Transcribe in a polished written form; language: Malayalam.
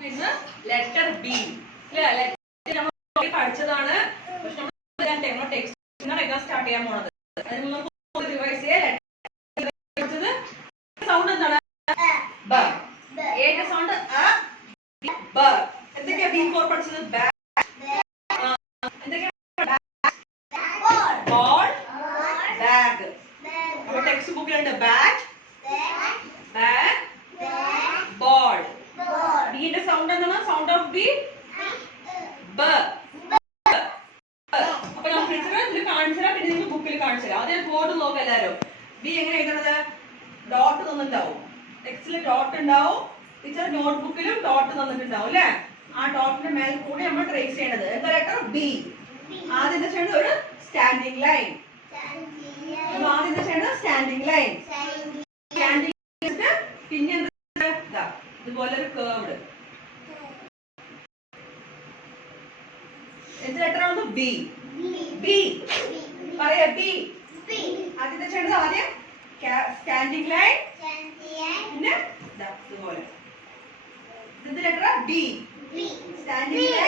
പിന്നെ ലെറ്റർ ബി അല്ലേ? നമ്മൾ പഠിച്ചതാണ്. പക്ഷെ നമ്മൾ ടെക്സ്റ്റ് എക്സാം സ്റ്റാർട്ട് ചെയ്യാൻ പോണത്. അതിന് നമുക്ക് റിവൈസ് ചെയ്യാം. സൗണ്ട് എന്താണ്? ബ. ഏന്റെ സൗണ്ട് അ ബ. എന്തൊക്കെയാ ബി ഫോർ പഠിച്ചത്? ബാഗ്. എന്തൊക്കെയാ? Ball, bag. നമ്മുടെ ടെക്സ്റ്റ് ബുക്കിലുണ്ട് ബാറ്റ്, ബാഗ്, ബോൾ. ബിന്റെ സൗണ്ട് എന്താണ്? സൗണ്ട് ഓഫ് ബി ബ. അപ്പൊ നമ്മൾ ഇതിൽ കാണിച്ചു തരാം. പിന്നെ നിങ്ങൾക്ക് ബുക്കിൽ കാണിച്ചു തരാം. ആദ്യം ബോർഡ് നോക്കാം എല്ലാവരും. ബി എങ്ങനെ എഴുതണത്? ഡോട്ട് തന്നിട്ടുണ്ടാവും. ടെക്സ്റ്റിൽ ഡോട്ട് ഉണ്ടാവും. ടീച്ചർ നോട്ട്ബുക്കിലും ഡോട്ട് തന്നിട്ടുണ്ടാവും അല്ലേ? ആ ഡോട്ടിന്റെ മേൽ കൂടി നമ്മൾ ട്രേസ് ചെയ്യണത്. എന്താ ലെറ്റർ? ബി. ആദ്യം എന്താ ചെയ്യേണ്ടത്? ഒരു സ്റ്റാൻഡിംഗ് ലൈൻ. ആദ്യം എന്താ ചെയ്യേണ്ടത്? Standing line. സ്റ്റാൻഡിംഗ് പിന്നെ എന്താ? ഇതുപോലെ ഒരു കേർവ്ഡ്. എന്ത് ലെറ്റർ ആണ്? ബി. ബി പറയാ. ബി. ആദ്യം ചെയ്യേണ്ടത് ആദ്യം സ്റ്റാൻഡിംഗ് ലൈൻ. പിന്നെ ഇതുപോലെ. ഇത് ലെറ്റർ ഡി. Standing line.